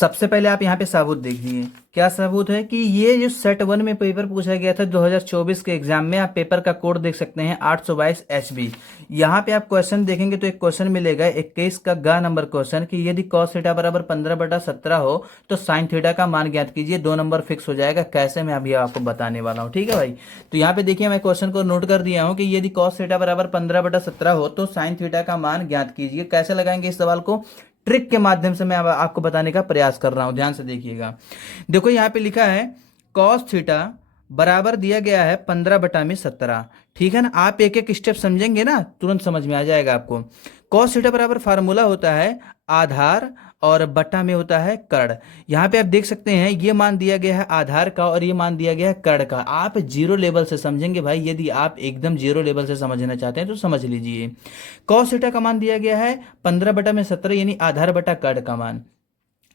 सबसे पहले आप यहाँ पे सबूत देख लीजिए। क्या सबूत है कि ये जो सेट वन में पेपर पूछा गया था 2024 के एग्जाम में, आप पेपर का कोड देख सकते हैं 822 HB। यहाँ पे आप क्वेश्चन देखेंगे तो एक क्वेश्चन मिलेगा 21 का ग नंबर क्वेश्चन कि यदि कॉस थीटा बराबर 15/17 हो तो साइन थीटा का मान ज्ञात कीजिए। 2 नंबर फिक्स हो जाएगा। कैसे, मैं अभी आपको बताने वाला हूँ। ठीक है भाई, तो यहाँ पे देखिए मैं क्वेश्चन को नोट कर दिया हूँ कि यदि कॉस थीटा बराबर 15/17 हो तो साइन थीटा का मान ज्ञात कीजिए। कैसे लगाएंगे इस सवाल को? ट्रिक के माध्यम से मैं अब आपको बताने का प्रयास कर रहा हूं, ध्यान से देखिएगा। देखो यहाँ पे लिखा है कॉस थीटा बराबर दिया गया है 15/17। ठीक है ना, आप एक एक स्टेप समझेंगे ना तुरंत समझ में आ जाएगा आपको। कॉस थीटा बराबर फार्मूला होता है आधार और बटा में होता है कर्ण। यहाँ पे आप देख सकते हैं ये मान दिया गया है आधार का और ये मान दिया गया है कर्ण का। आप जीरो लेवल से समझेंगे भाई, यदि आप एकदम जीरो लेवल से समझना चाहते हैं तो समझ लीजिए। कॉस थीटा का मान दिया गया है 15/17 यानी आधार बटा कर्ण का मान।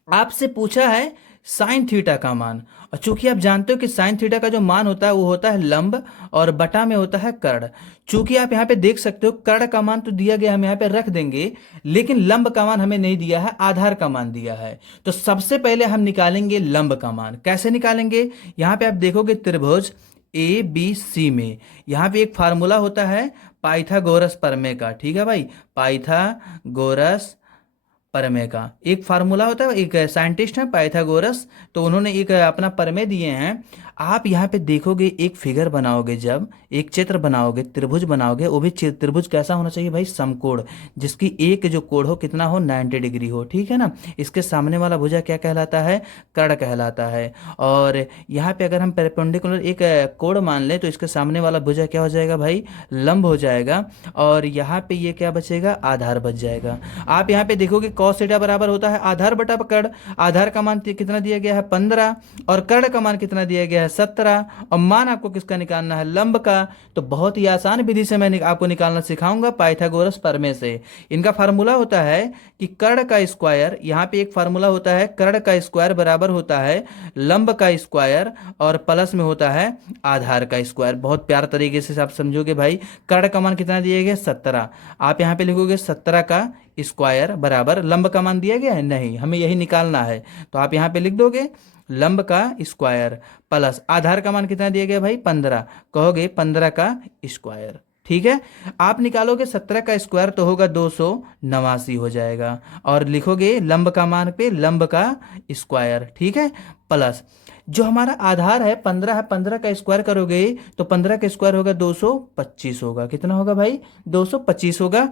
आपसे पूछा है साइन थीटा का मान, और चूंकि आप जानते हो कि साइन थीटा का जो मान होता है वो होता है लंब और बटा में होता है कर्ण। चूंकि आप यहाँ पे देख सकते हो कर्ण का मान तो दिया गया, हम यहाँ पे रख देंगे, लेकिन लंब का मान हमें नहीं दिया है, आधार का मान दिया है। तो सबसे पहले हम निकालेंगे लंब का मान। कैसे निकालेंगे? यहाँ पे आप देखोगे त्रिभुज ABC में यहाँ पे एक फार्मूला होता है पाइथागोरस प्रमेय का। ठीक है भाई, पाइथागोरस प्रमेय का एक फार्मूला होता है। एक साइंटिस्ट है पाइथागोरस, तो उन्होंने एक अपना प्रमेय दिए हैं। आप यहाँ पे देखोगे एक फिगर बनाओगे, जब एक चित्र बनाओगे, त्रिभुज बनाओगे, वो भी त्रिभुज कैसा होना चाहिए भाई? समकोण, जिसकी एक जो कोण हो कितना हो? 90 डिग्री हो। ठीक है ना, इसके सामने वाला भुजा क्या कहलाता है? कर्ण कहलाता है। और यहाँ पे अगर हम परपेंडिकुलर एक कोण मान लें तो इसके सामने वाला भुजा क्या हो जाएगा भाई? लंब हो जाएगा। और यहाँ पे ये क्या बचेगा? आधार बच जाएगा। आप यहाँ पे देखोगे कॉस थीटा बराबर होता है आधार बटा कर्ण। आधार का मान कितना दिया गया है? 15, और कर्ण का मान कितना दिया गया है? 17। और मान आपको किसका निकालना है? लंब का। तो बहुत ही आसान विधि से मैं आपको निकालना सिखाऊंगा पाइथागोरस प्रमेय से। इनका फार्मूला होता है कि कर्ण का स्क्वायर, यहाँ पे एक फार्मूला होता है कर्ण का स्क्वायर बराबर होता है लंब का स्क्वायर और प्लस में होता है आधार का स्क्वायर। बहुत प्यार तरीके से आप समझोगे भाई। कर्ण का मान कितना दिया गया? 17। आप यहाँ पे लिखोगे 17 का स्क्वायर बराबर लंब का मान दिया गया है, नहीं, हमें यही निकालना है। तो आप यहाँ पे लिख दोगे लंब का स्क्वायर प्लस आधार का मान कितना दिया गया भाई? 15। कहोगे 15 का स्क्वायर। ठीक है, आप निकालोगे 17 का स्क्वायर तो होगा 289 हो जाएगा। और लिखोगे लंब का मान पे लंब का स्क्वायर। ठीक है, प्लस जो हमारा आधार है 15 है, 15 का स्क्वायर करोगे तो 15 का स्क्वायर होगा 225 होगा। कितना होगा भाई? 225 होगा।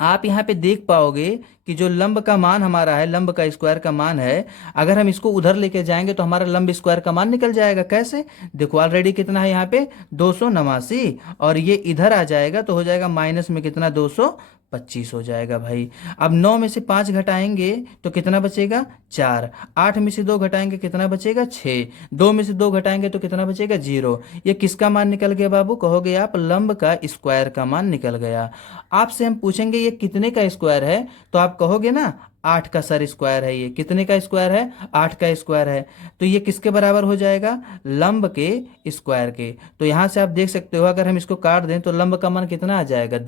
आप यहाँ पे देख पाओगे कि जो लंब का मान हमारा है, लंब का स्क्वायर का मान है, अगर हम इसको उधर लेके जाएंगे तो हमारा लंब स्क्वायर का मान निकल जाएगा। कैसे? देखो ऑलरेडी कितना है यहाँ पे? 289, और ये इधर आ जाएगा तो हो जाएगा माइनस में कितना? 225 हो जाएगा भाई। अब 9 में से 5 घटाएंगे तो कितना बचेगा? 4। 8 में से 2 घटाएंगे कितना बचेगा? 6। 2 में से 2 घटाएंगे तो कितना बचेगा? 0। ये किसका मान निकल गया बाबू? कहोगे आप लंब का स्क्वायर का मान निकल गया। आपसे हम पूछेंगे ये कितने का स्क्वायर है, तो आप कहोगे ना 8 का सर स्क्वायर है। ये कितने का स्क्वायर है? 8 का स्क्वायर है। तो ये किसके बराबर हो जाएगा? लंब के स्क्वायर के। तो यहाँ से आप देख सकते हो अगर हम इसको काट दें तो लंब का मान कितना आ जाएगा?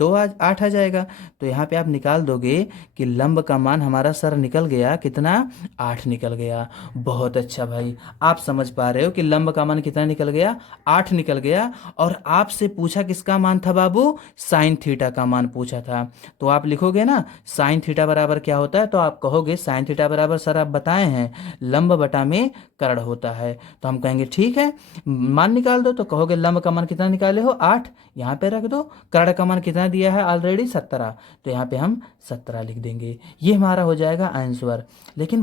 8 आ जाएगा। तो यहाँ पे आप निकाल दोगे कि लंब का मान हमारा सर निकल गया कितना? 8 निकल गया। बहुत अच्छा भाई, आप समझ पा रहे हो कि लंब का मान कितना निकल गया? 8 निकल गया। और आपसे पूछा किसका मान था बाबू? साइन थीटा का मान पूछा था। तो आप लिखोगे ना साइन थीटा बराबर क्या होता है, तो आप कहोगे साइन थीटा बराबर सर आप बताए हैं लंब बटा में कर्ण होता है। तो हम कहेंगे ठीक है, मान निकाल दो। तो कहोगे लंब का मान कितना निकाले हो? 8, यहाँ पे रख दो। कर्ण का मान कितना दिया है ऑलरेडी? 17, तो यहाँ पे हम 17 लिख देंगे। ये हमारा हो जाएगा आंसर। लेकिन